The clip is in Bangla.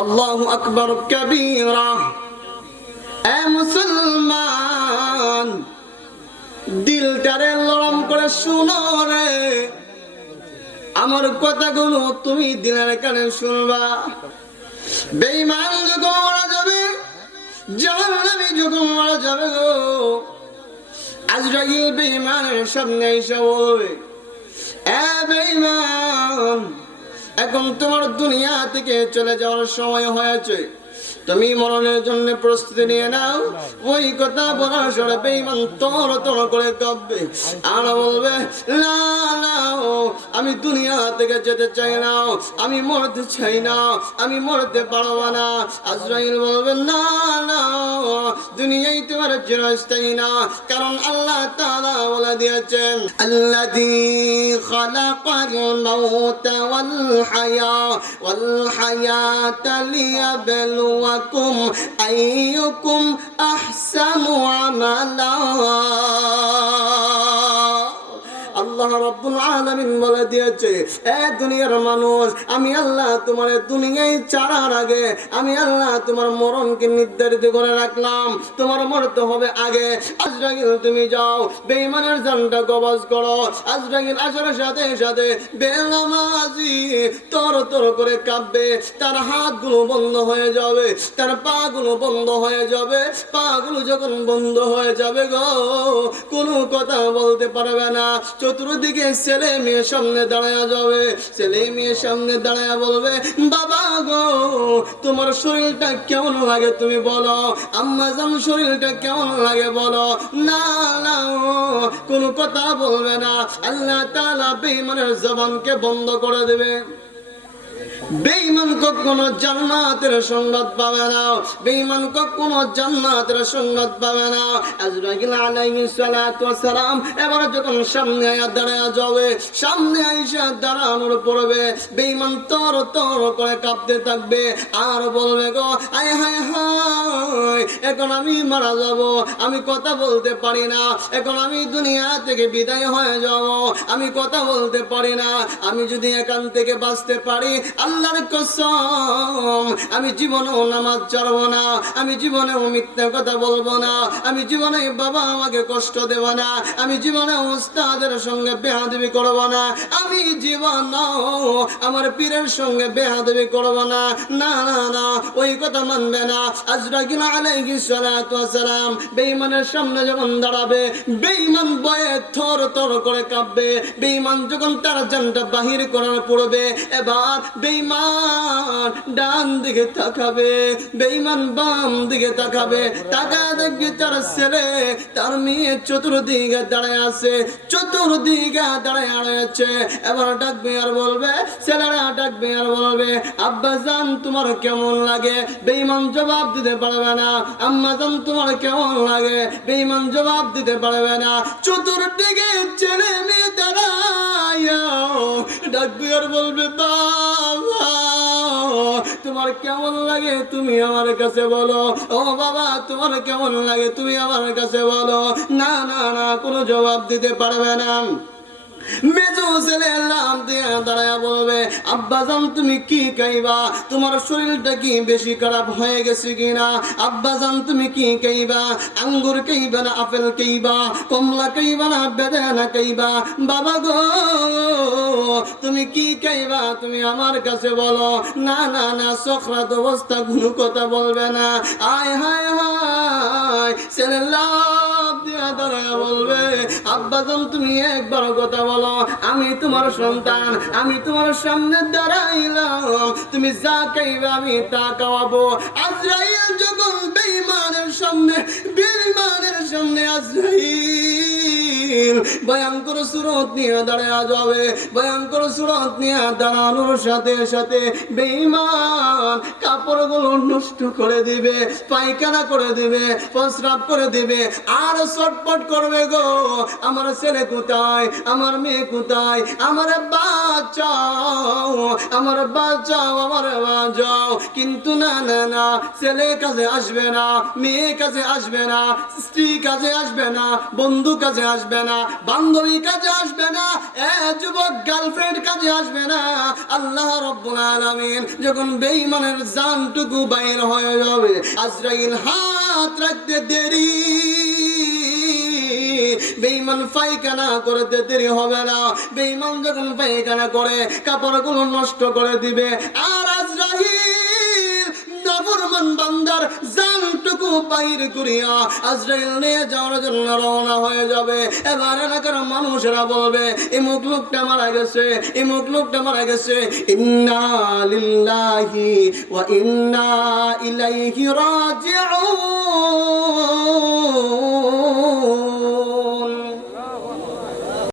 আল্লাহু আকবার কাবীরা। এ মুসলমান, দিলটারে নরম করে শুনো রে, আমার কথাগুলো তুমি দিলের কানে শুনবা। বেঈমান যখন মারা যাবে, জাহান্নামী যখন মারা যাবে গো, আজরাইল বেঈমানের সামনে এসে বলবে, এ বেঈমান, এখন তোমার দুনিয়া থেকে চলে যাওয়ার সময় হয়েছে, তুমি মরণের জন্য প্রস্তুতি নিয়ে নাও। ওই কথা বলার সরে বেঈমান তর তর করে কাঁদবে আর বলবে, না না, আমি দুনিয়া থেকে যেতে চাই না, আমি মরতে চাই না, আমি মরতে পারবো না। আজরাইল বলবে, না না, দুনিয়ায় তোমার চিরস্থায়ী না, কারণ আল্লাহ তাআলা বলে দিয়েছেন, আল্লাযী খালাকাল মাউতা ওয়াল হায়াতা লিয়াবলুয়াকুম আইয়ুকুম আহসানু আমালা। আল্লাহ রাব্বুল আলামিন বলে দিয়েছে, এ দুনিয়ার মানুষ, আমি আল্লাহ তোমার দুনিয়ায় ছাড়ার আগে আমি আল্লাহ তোমার মরণকে নির্ধারিত করে রাখলাম, তোমার মরতে হবে আগে। আজরাইল তুমি যাও, বেঈমানের জানটা কবজ করো। আজরাইল আসার সাথে সাথে বেনামাজি তর তর করে কাঁপবে, তার হাতগুলো বন্ধ হয়ে যাবে, তার পাগুলো বন্ধ হয়ে যাবে। পাগুলো যখন বন্ধ হয়ে যাবে গো, কোনো কথা বলতে পারবে না। চতুর্দিকে ছেলে মেয়ে সামনে দাঁড়ায় যাবে, ছেলে মেয়ে সামনে দাঁড়ায় বলবে, বাবা গো, তোমার শরীরটা কেমন লাগে তুমি বলো, আম্মা জান শরীরটা কেমন লাগে বলো। না না, কোনো কথা বলবে না। আল্লাহ তাআলা বেঈমানের জবানকে বন্ধ করে দেবে। বেঈমান কখনো জান্নাতের সংবাদ পাবে না, বেঈমান কখনো জান্নাতের সংবাদ পাবে না। আজরাইল আলাইহিস সালাতু ওয়াস সালাম এবার যখন সামনে দাঁড়ায় যাবে, সামনে আইসা দাঁড়ানোর পড়বে, বেঈমান তর তর করে কাঁপতে থাকবে আর বলবে, গো আয় হায় হায়, এখন আমি মারা যাব, আমি কথা বলতে পারি না, এখন আমি দুনিয়া থেকে বিদায় হয়ে যাব, আমি কথা বলতে পারি না। আমি যদি এখান থেকে বাঁচতে পারি, আল্লাহর কসম, আমি জীবনেও নামাজ ছাড়বো না, আমি জীবনেও মিথ্যা কথা বলবো না, আমি জীবনে বাবা আমাকে কষ্ট দেব না, আমি জীবনে উস্তাদের সঙ্গে বেয়াদবি করবো না, আমি জীবনেও আমার পীরের সঙ্গে বেয়াদবি করবো না। না না না, ওই কথা মানবে না। আজরাইল আলাইহিস সালাতু ওয়াস সালাম বেঈমানের সামনে যখন দাঁড়াবে, বেঈমান ভয়ে থর থর করে কাঁপবে। বেঈমান যখন তার জানটা বাহির করার পড়বে, এবার বেঈমান ডান দিকে তাকাবে, বেঈমান বাম দিকে তাকাবে, তাকায় দেখবে তার ছেলে তার মেয়ে চতুর্দিকে দাঁড়ায় আছে, চতুর্দিকে দাঁড়ায় আছে। এবার ডাকবে আর বলবে, ছেলেরা ডাকবে আর বলবে, আব্বা জান তোমার কেমন লাগে? বেঈমান জবাব দিতে পারবে না। আম্মা জান তোমার কেমন লাগে? বেঈমান জবাব দিতে পারবে না। চতুর্দিকে ছেলে মেয়ে দাঁড়ায় ডাকবে আর বলবে, বাবা তোমার কেমন লাগে তুমি আমার কাছে বলো, ও বাবা তোমার কেমন লাগে তুমি আমার কাছে বলো। না না না, কোনো জবাব দিতে পারবে না। মেজো ছেলে লাম দিয়ে দাঁড়ায়া বলবে, আব্বা জান তুমি কি খাইবা? তোমার শরীরটা কি বেশি খারাপ হয়ে গেছে কিনা? আব্বা জান তুমি কি খাইবা? আঙ্গুর খাইবা না আপেল খাইবা? কমলা খাইবা না বেদানা খাইবা? বাবা গো তুমি কি খাইবা তুমি আমার কাছে বলো। না না না, সখরাত অবস্থা কোনো কথা বলবে না। আয় হায় হায়, ছেলে লাভ দিয়া দাঁড়ায়া বলবে, আব্বা জান তুমি একবার কথা বলো, আমি তোমার সন্তান, আমি তোমার সামনে দাঁড়াইলাম, তুমি যা খাইবে আমি তা খাওয়াবো। আজরাইল যখন বেঈমানের সামনে, বেঈমানের সামনে আজরাইল ভয়ঙ্কর সুরত নিয়ে দাঁড়ায় যাবে, ভয়ঙ্কর সুরত নিয়ে দাঁড়ানোর সাথে সাথে বেঈমান কাপড়গুলো নষ্ট করে দিবে, পায়খানা করে দিবে, প্রস্রাব করে দিবে আর ছটফট করবে, গো আমার ছেলে কোথায়, আমার মেয়ে কোথায়, আমার বাঁচাও, আমার বাঁচাও, আমার বাঁচাও। কিন্তু না না না, ছেলে কাজে আসবে না, মেয়ে কাজে আসবে না, স্ত্রী কাজে আসবে না, বন্ধু কাজে আসবে না, বান্ধবী কাজে আসবে না, যুবক গার্লফ্রেন্ড কাজে আসবে না। আল্লাহ রাব্বুল আলামিন যখন বেঈমানের জানটুকু বাইর হয়ে যাবে। আজরাইল হাত রাখতে দেরি, বেঈমান পায়খানা করতে দেরি হবে না। বেঈমান যখন পায়খানা করে কাপড়গুলো নষ্ট করে দিবে, আর আজরাইল নাফরমান বান্দার জানটুকু বাইর করিয়া আজরাইল নিয়ে যাওয়ার জন্য রওনা হয়ে যাবে। এবার এলাকার মানুষেরা বলবে, ইমুক লোকটা মারা গেছে, ইমুক লোকটা মারা গেছে। ইন্না লিল্লাহি ওয়া ইন্না ইলাইহি রাজিউন।